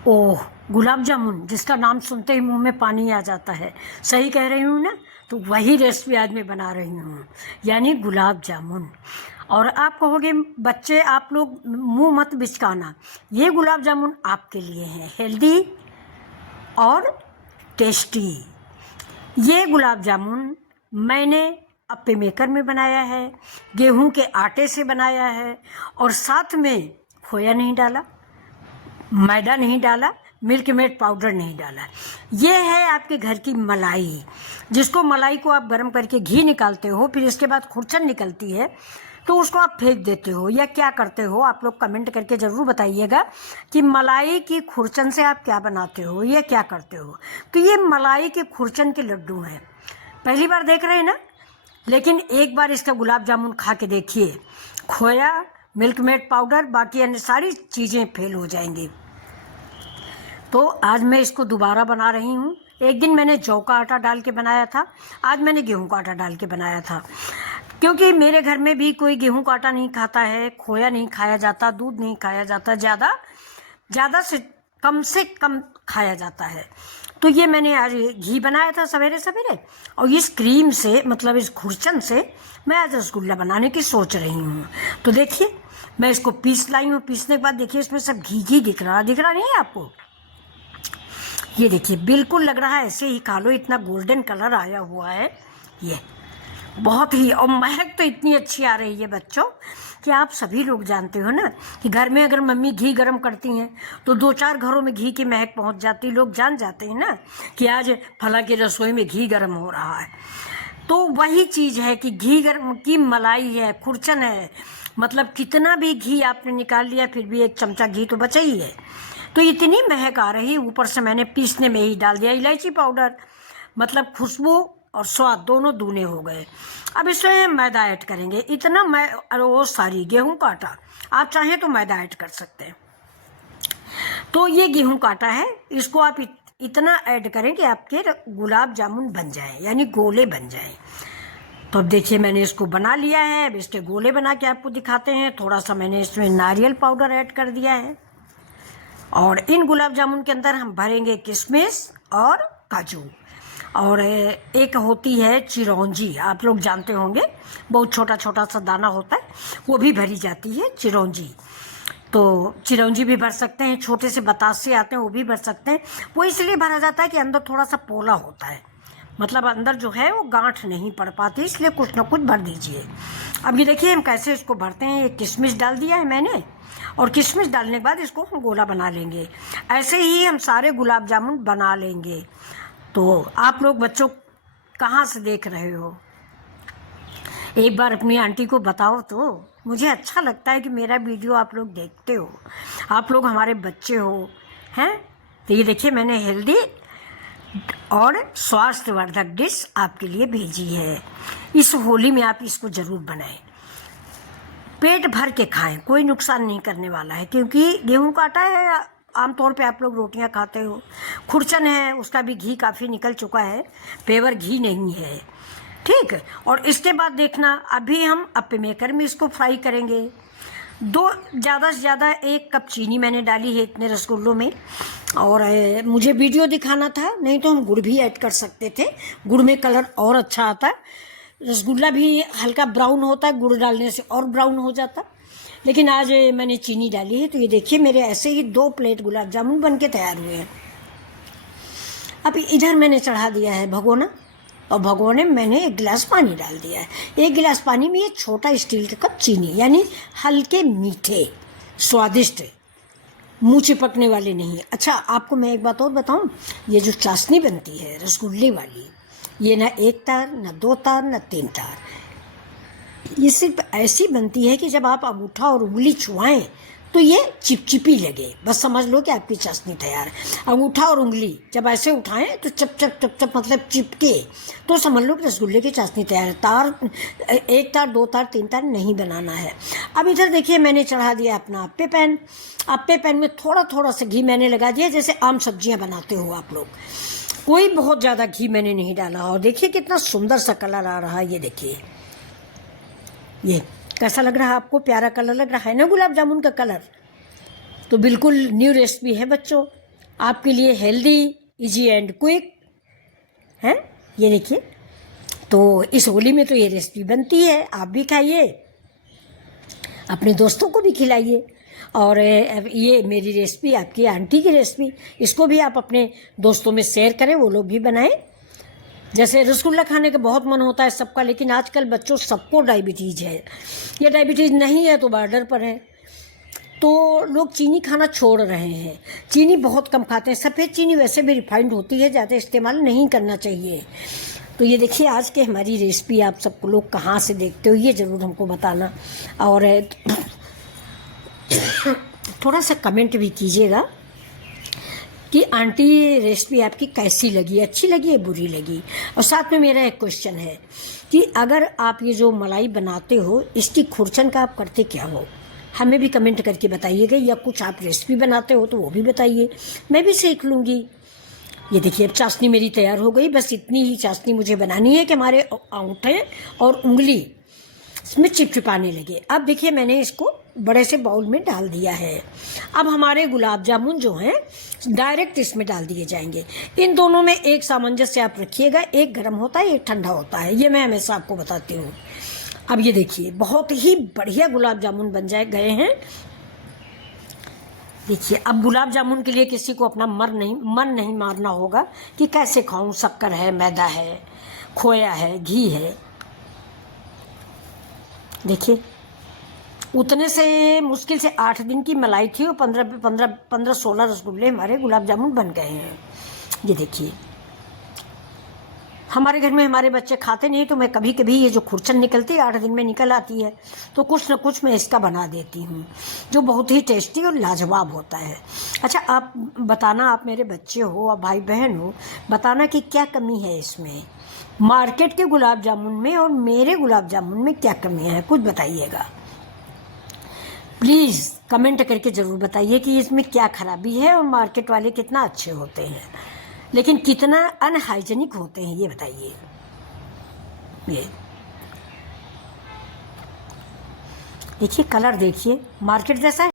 ओह, गुलाब जामुन जिसका नाम सुनते ही मुंह में पानी आ जाता है। सही कह रही हूँ ना? तो वही रेसिपी आज मैं बना रही हूँ, यानी गुलाब जामुन। और आप कहोगे बच्चे आप लोग मुंह मत बिचकाना, ये गुलाब जामुन आपके लिए हैं, हेल्दी और टेस्टी। ये गुलाब जामुन मैंने अप्पे मेकर में बनाया है, गेहूं के आटे से बनाया है, और साथ में खोया नहीं डाला, मैदा नहीं डाला, मिल्क मेड पाउडर नहीं डाला। ये है आपके घर की मलाई, जिसको मलाई को आप गर्म करके घी निकालते हो, फिर इसके बाद खुरचन निकलती है तो उसको आप फेंक देते हो या क्या करते हो। आप लोग कमेंट करके ज़रूर बताइएगा कि मलाई की खुरचन से आप क्या बनाते हो या क्या करते हो। तो ये मलाई के खुरचन के लड्डू हैं, पहली बार देख रहे हैं ना? लेकिन एक बार इसका गुलाब जामुन खा के देखिए, खोया, मिल्क मेड पाउडर, बाकी अन्य सारी चीज़ें फेल हो जाएंगी। तो आज मैं इसको दोबारा बना रही हूँ। एक दिन मैंने जौ का आटा डाल के बनाया था, आज मैंने गेहूं का आटा डाल के बनाया था, क्योंकि मेरे घर में भी कोई गेहूं का आटा नहीं खाता है, खोया नहीं खाया जाता, दूध नहीं खाया जाता, ज़्यादा से कम खाया जाता है। तो ये मैंने आज घी बनाया था सवेरे सवेरे, और इस क्रीम से, मतलब इस खुरचन से मैं आज रसगुल्ला बनाने की सोच रही हूँ। तो देखिए मैं इसको पीस लाई हूँ, पीसने के बाद देखिए इसमें सब घी दिख रहा नहीं है आपको? ये देखिए बिल्कुल लग रहा है ऐसे ही खा लो, इतना गोल्डन कलर आया हुआ है ये, बहुत ही। और महक तो इतनी अच्छी आ रही है बच्चों कि आप सभी लोग जानते हो ना कि घर में अगर मम्मी घी गरम करती हैं तो 2-4 घरों में घी की महक पहुंच जाती, लोग जान जाते हैं ना कि आज फला की रसोई में घी गरम हो रहा है। तो वही चीज़ है कि घी गरम की मलाई है, खुरचन है, मतलब कितना भी घी आपने निकाल लिया फिर भी 1 चमचा घी तो बचा ही है। तो इतनी महक आ रही, ऊपर से मैंने पीसने में ही डाल दिया इलायची पाउडर, मतलब खुशबू और स्वाद दोनों दूने हो गए। अब इसमें मैदा ऐड करेंगे, इतना वो सारी गेहूं का आटा, आप चाहें तो मैदा ऐड कर सकते हैं। तो ये गेहूं का आटा है, इसको आप इतना ऐड करें कि आपके गुलाब जामुन बन जाए, यानी गोले बन जाए। तो अब देखिए मैंने इसको बना लिया है, अब इसके गोले बना के आपको दिखाते हैं। थोड़ा सा मैंने इसमें नारियल पाउडर ऐड कर दिया है, और इन गुलाब जामुन के अंदर हम भरेंगे किशमिश और काजू, और एक होती है चिरौंजी, आप लोग जानते होंगे, बहुत छोटा छोटा सा दाना होता है, वो भी भरी जाती है चिरौंजी। तो चिरौंजी भी भर सकते हैं, छोटे से बतासे आते हैं वो भी भर सकते हैं। वो इसलिए भरा जाता है कि अंदर थोड़ा सा पोला होता है, मतलब अंदर जो है वो गांठ नहीं पड़ पाती, इसलिए कुछ ना कुछ भर दीजिए। अब ये देखिए हम कैसे इसको भरते हैं। एक किशमिश डाल दिया है मैंने, और किशमिश डालने के बाद इसको हम गोला बना लेंगे। ऐसे ही हम सारे गुलाब जामुन बना लेंगे। तो आप लोग बच्चों कहाँ से देख रहे हो, एक बार अपनी आंटी को बताओ तो। मुझे अच्छा लगता है कि मेरा वीडियो आप लोग देखते हो, आप लोग हमारे बच्चे हो, हैं। तो ये देखिए मैंने हेल्दी और स्वास्थ्यवर्धक डिश आपके लिए भेजी है। इस होली में आप इसको ज़रूर बनाएं, पेट भर के खाएं, कोई नुकसान नहीं करने वाला है, क्योंकि गेहूं का आटा है, आमतौर पे आप लोग रोटियां खाते हो। खुरचन है, उसका भी घी काफ़ी निकल चुका है, पेवर घी नहीं है, ठीक है। और इसके बाद देखना, अभी हम अप्पे मेकर में इसको फ्राई करेंगे। ज़्यादा से ज़्यादा 1 कप चीनी मैंने डाली है इतने रसगुल्लों में, और मुझे वीडियो दिखाना था, नहीं तो हम गुड़ भी ऐड कर सकते थे, गुड़ में कलर और अच्छा आता है, रसगुल्ला भी हल्का ब्राउन होता है, गुड़ डालने से और ब्राउन हो जाता। लेकिन आज मैंने चीनी डाली है। तो ये देखिए मेरे ऐसे ही 2 प्लेट गुलाब जामुन बन के तैयार हुए हैं। अब इधर मैंने चढ़ा दिया है भगोना, और भगोने में मैंने 1 गिलास पानी डाल दिया है। 1 गिलास पानी में ये छोटा स्टील का कप चीनी, यानी हल्के मीठे, स्वादिष्ट, मुँह चिपकने वाले नहीं। अच्छा आपको मैं एक बात और बताऊं, ये जो चाशनी बनती है रसगुल्ले वाली, ये ना 1 तार, ना 2 तार, ना 3 तार, ये सिर्फ ऐसी बनती है कि जब आप अंगूठा और उंगली छुआएं तो ये चिपचिपी लगे, बस समझ लो कि आपकी चाशनी तैयार है। अंगूठा और उंगली जब ऐसे उठाएं तो चप चप चप चप मतलब चिपके, तो समझ लो कि रसगुल्ले की चाशनी तैयार है। 1 तार, 2 तार, 3 तार नहीं बनाना है। अब इधर देखिए मैंने चढ़ा दिया अपना अप्पे पैन। अप्पे पैन में थोड़ा थोड़ा सा घी मैंने लगा दिया, जैसे आम सब्जियां बनाते हो आप लोग। कोई बहुत ज़्यादा घी मैंने नहीं डाला। और देखिए कितना सुंदर सा कलर आ रहा है, ये देखिए, ये कैसा लग रहा है आपको? प्यारा कलर लग रहा है ना गुलाब जामुन का कलर। तो बिल्कुल न्यू रेसिपी है बच्चों, आपके लिए हेल्दी, इजी एंड क्विक है। ये देखिए, तो इस होली में तो ये रेसिपी बनती है, आप भी खाइए, अपने दोस्तों को भी खिलाइए। और ये मेरी रेसिपी, आपकी आंटी की रेसिपी, इसको भी आप अपने दोस्तों में शेयर करें, वो लोग भी बनाएं। जैसे रसगुल्ला खाने का बहुत मन होता है सबका, लेकिन आजकल बच्चों सबको डायबिटीज़ है, या डायबिटीज़ नहीं है तो बॉर्डर पर है, तो लोग चीनी खाना छोड़ रहे हैं। चीनी बहुत कम खाते हैं। सफ़ेद चीनी वैसे भी रिफाइंड होती है, ज़्यादा इस्तेमाल नहीं करना चाहिए। तो ये देखिए, आज के हमारी रेसिपी आप सबको लोग कहाँ से देखते हो, ये ज़रूर हमको बताना। और थोड़ा सा कमेंट भी कीजिएगा कि आंटी रेसिपी आपकी कैसी लगी, अच्छी लगी या बुरी लगी। और साथ में मेरा एक क्वेश्चन है कि अगर आप ये जो मलाई बनाते हो, इसकी खुरचन का आप करते क्या हो, हमें भी कमेंट करके बताइएगा। या कुछ आप रेसिपी बनाते हो तो वो भी बताइए, मैं भी सीख लूँगी। ये देखिए, अब चाशनी मेरी तैयार हो गई। बस इतनी ही चाशनी मुझे बनानी है कि हमारे अंगूठे और उंगली इसमें चिपचिपाने लगे। अब देखिए, मैंने इसको बड़े से बाउल में डाल दिया है। अब हमारे गुलाब जामुन जो हैं डायरेक्ट इसमें डाल दिए जाएंगे। इन दोनों में एक सामंजस्य आप रखिएगा, एक गर्म होता है, एक ठंडा होता है, ये मैं हमेशा आपको बताती हूँ। अब ये देखिए, बहुत ही बढ़िया गुलाब जामुन बन गए हैं। देखिए, अब गुलाब जामुन के लिए किसी को अपना मन नहीं मारना होगा कि कैसे खाऊं, शक्कर है, मैदा है, खोया है, घी है। देखिए, उतने से मुश्किल से 8 दिन की मलाई थी और 15-16 रसगुल्ले हमारे गुलाब जामुन बन गए हैं। ये देखिए, हमारे घर में हमारे बच्चे खाते नहीं, तो मैं कभी कभी ये जो खुरचन निकलती है 8 दिन में निकल आती है, तो कुछ न कुछ मैं इसका बना देती हूँ, जो बहुत ही टेस्टी और लाजवाब होता है। अच्छा, आप बताना, आप मेरे बच्चे हो, आप भाई बहन हो, बताना कि क्या कमी है इसमें, मार्केट के गुलाब जामुन में और मेरे गुलाब जामुन में क्या कमी है, कुछ बताइएगा प्लीज़। कमेंट करके ज़रूर बताइए कि इसमें क्या खराबी है और मार्केट वाले कितना अच्छे होते हैं, लेकिन कितना अनहाइजेनिक होते हैं, ये बताइए। ये देखिए, कलर देखिए, मार्केट जैसा है।